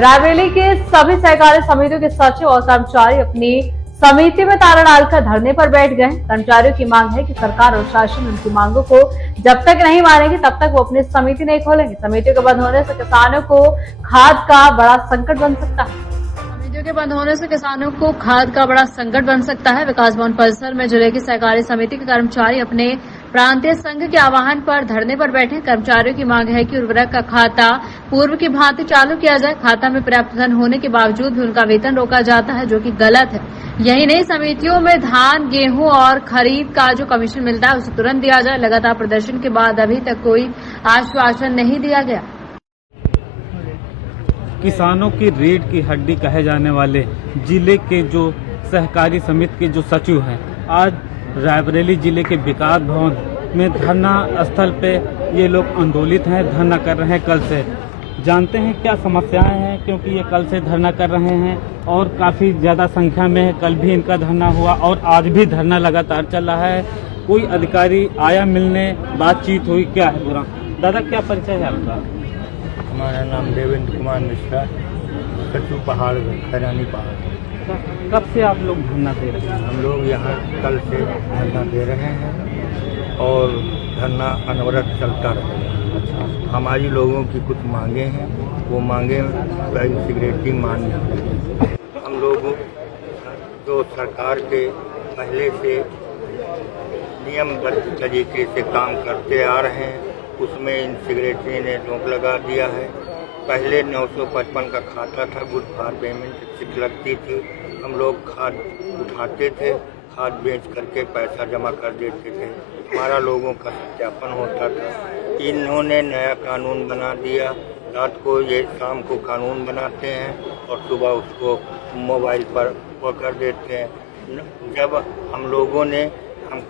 रायबरेली के सभी सहकारी समितियों के सचिव और कर्मचारी अपनी समिति में ताला डालकर धरने पर बैठ गए। कर्मचारियों की मांग है कि सरकार और शासन उनकी मांगों को जब तक नहीं मानेगी तब तक वो अपनी समिति नहीं खोलेंगे। समितियों के बंद होने से किसानों को खाद का बड़ा संकट बन सकता है। समितियों के बंद होने से किसानों को खाद का बड़ा संकट बन सकता है। विकास भवन परिसर में जिले की सहकारी समिति के कर्मचारी अपने प्रांतीय संघ के आह्वान पर धरने पर बैठे। कर्मचारियों की मांग है कि उर्वरक का खाता पूर्व की भांति चालू किया जाए। खाता में पर्याप्त धन होने के बावजूद भी उनका वेतन रोका जाता है, जो कि गलत है। यही नहीं, समितियों में धान, गेहूं और खरीद का जो कमीशन मिलता है उसे तुरंत दिया जाए। लगातार प्रदर्शन के बाद अभी तक कोई आश्वासन नहीं दिया गया। किसानों की रीढ़ की हड्डी कहे जाने वाले जिले के जो सहकारी समिति के जो सचिव हैं, आज रायबरेली जिले के विकास भवन में धरना स्थल पे ये लोग आंदोलित हैं, धरना कर रहे हैं कल से। जानते हैं क्या समस्याएं हैं, क्योंकि ये कल से धरना कर रहे हैं और काफ़ी ज़्यादा संख्या में है। कल भी इनका धरना हुआ और आज भी धरना लगातार चल रहा है। कोई अधिकारी आया मिलने, बातचीत हुई, क्या है पूरा? दादा, क्या परिचय है आपका? हमारा नाम देवेंद्र कुमार मिश्रा, सचिव पहाड़ खैरानी पहाड़। कब से आप लोग धरना दे रहे हैं? हम लोग यहाँ कल से धरना दे रहे हैं और धरना अनवरत चलता रहेगा। हमारी लोगों की कुछ मांगे हैं, वो मांगे सिगरेटी मांग हैं। हम लोग जो सरकार के पहले से नियमबद्ध तरीके से काम करते आ रहे हैं, उसमें इन सिगरेटी ने रोक लगा दिया है। पहले 955 का खाता था, गुड फार पेमेंट लगती थी। हम लोग खाद उठाते थे, खाद बेच करके पैसा जमा कर देते थे, हमारा लोगों का सत्यापन होता था। इन्होंने नया कानून बना दिया। रात को ये शाम को कानून बनाते हैं और सुबह उसको मोबाइल पर वो कर देते हैं। जब हम लोगों ने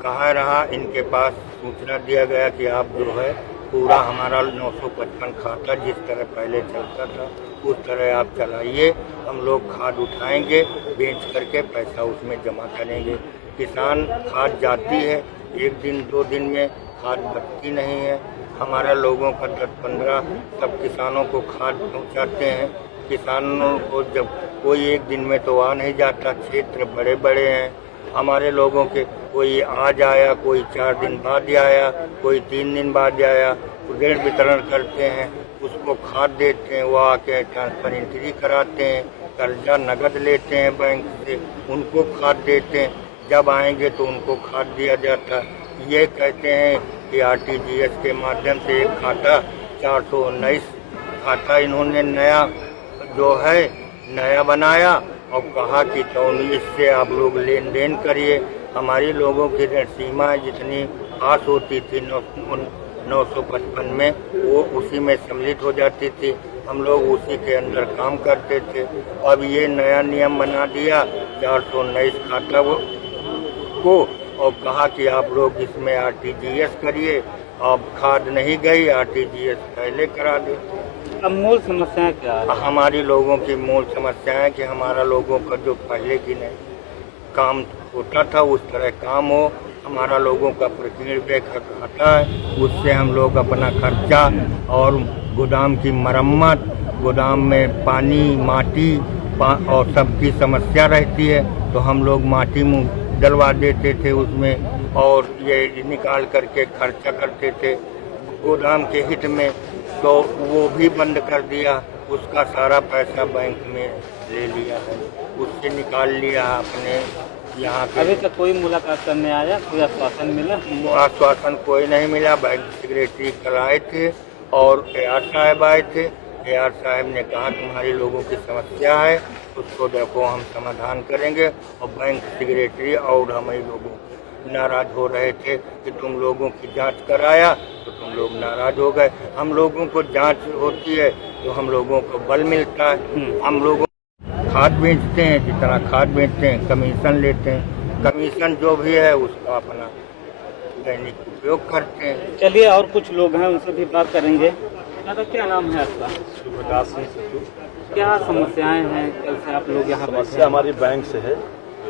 कहाँ रहा, इनके पास सूचना दिया गया कि आप जो है पूरा हमारा 955 खाता जिस तरह पहले चलता था उस तरह आप चलाइए, हम लोग खाद उठाएंगे, बेच करके पैसा उसमें जमा करेंगे। किसान खाद जाती है, एक दिन 2 दिन में खाद बचती नहीं है। हमारा लोगों का 10-15 सब किसानों को खाद पहुंचाते हैं। किसानों को जब कोई एक दिन में तो आ नहीं जाता, क्षेत्र बड़े बड़े हैं। हमारे लोगों के कोई आज आया, कोई 4 दिन बाद आया, कोई 3 दिन बाद आया, ऋण वितरण करते हैं, उसको खाद देते हैं, वो आके ट्रांसफर एंट्री कराते हैं, कर्जा नगद लेते हैं बैंक से, उनको खाद देते हैं। जब आएंगे तो उनको खाद दिया जाता है। ये कहते हैं कि आरटीजीएस के माध्यम से एक खाता 419 खाता इन्होंने नया जो है नया बनाया और कहा कि 19 से आप लोग लेन देन करिए। हमारी लोगों की ऋण सीमा जितनी पास होती थी 955 में, वो उसी में सम्मिलित हो जाती थी। हम लोग उसी के अंदर काम करते थे। अब ये नया नियम बना दिया 419 खाता को और कहा कि आप लोग इसमें आरटीजीएस करिए। अब खाद नहीं गई, आरटीजीएस पहले करा देते। अब मूल समस्याएं क्या है? हमारी लोगों की मूल समस्या है कि हमारा लोगों का जो पहले की नहीं काम होता था उस तरह काम हो। हमारा लोगों का प्रति का खाता है, उससे हम लोग अपना खर्चा और गोदाम की मरम्मत, गोदाम में पानी, माटी और सबकी समस्या रहती है, तो हम लोग माटी मुँह डलवा देते थे उसमें और ये निकाल करके खर्चा करते थे गोदाम के हित में। तो वो भी बंद कर दिया, उसका सारा पैसा बैंक में ले लिया है, उससे निकाल लिया अपने यहाँ पे। अभी तक कोई मुलाकात करने आया, कोई आश्वासन मिला? आश्वासन कोई नहीं मिला। बैंक सेक्रेटरी कल आए थे और AR साहब आए थे। AR साहब ने कहा तुम्हारी लोगों की समस्या है, उसको देखो हम समाधान करेंगे। और बैंक सेक्रेटरी और हमारे लोगों नाराज हो रहे थे कि तुम लोगों की जांच कराया तो तुम लोग नाराज हो गए। हम लोगों को जांच होती है तो हम लोगों को बल मिलता है। हम लोगों खाद बेचते हैं, जितना खाद बेचते हैं कमीशन लेते हैं, कमीशन जो भी है उसका अपना दैनिक उपयोग करते हैं। चलिए, और कुछ लोग हैं उनसे भी बात करेंगे। दादा, क्या नाम है आपका? शिवप्रकाश सिंह सचिव। क्या समस्याएं हैं? कल से आप लोग यहाँ समस्या हमारी बैंक से है।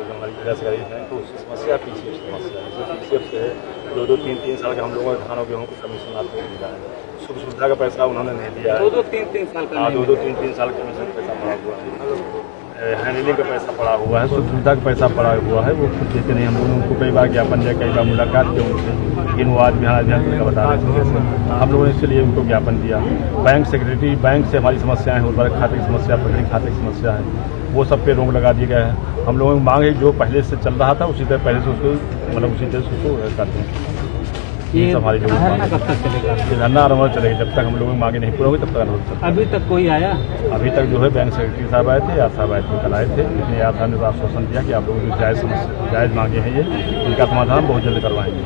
जो हमारी जिला सहकारी बैंक तो उसकी समस्या पीसीएफ समस्या है। जैसे पीसीएफ से है 2-3 साल का हम लोगों को धानों गेहूँ को कमीशन आपको मिला है, सुख सुविधा का पैसा उन्होंने नहीं दिया है। 2-3 साल का हाँ 2-3 साल कमीशन का पैसा पड़ा हुआ है, हैंडलिंग का पैसा पड़ा हुआ है, सुख सुविधा का पैसा पड़ा हुआ है, वो खुद देते नहीं। हम लोगों उनको कई बार ज्ञापन दिया, कई बार मुलाकात की उनसे, लेकिन वो आज बिहार का बता रहे थे कैसे। हम लोगों ने इसलिए उनको ज्ञापन दिया। बैंक सेक्रेटरी बैंक से हमारी समस्याएं हैं, उर्वरक खाते की समस्या, पटरी खाते की समस्या है, वो सब पे रोक लगा दिया गया है। हम लोगों की मांग है जो पहले से चल रहा था उसी तरह पहले से उसको मतलब उसी तरह से उसको करते हैं। ये हमारी जो धरना कब तक चलेगा? ये धरना अनवरत चलेगी जब तक हम लोगों की मांगे नहीं पूरी होगी, तब तक अनवरत चलेगा। अभी तक कोई आया? अभी तक जो है बैंक सेक्रेटरी साहब आए थे, याद साहब आए थे, कल आए थे, लेकिन याद साहब ने तो आश्वासन दिया कि आप लोगों की जायज़ मांगे हैं ये, इनका समाधान बहुत जल्द करवाएंगे।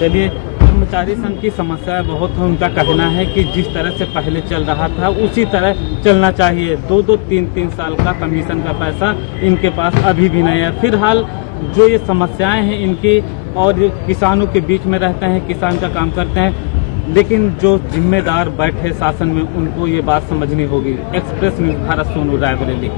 चलिए, कर्मचारी संघ की समस्या बहुत है। उनका कहना है कि जिस तरह से पहले चल रहा था उसी तरह चलना चाहिए। 2-3 साल का कमीशन का पैसा इनके पास अभी भी नहीं है। फिलहाल जो ये समस्याएं हैं इनकी, और किसानों के बीच में रहते हैं, किसान का काम करते हैं, लेकिन जो जिम्मेदार बैठे शासन में उनको ये बात समझनी होगी। Express news Bharat, Sonu, Raebareli.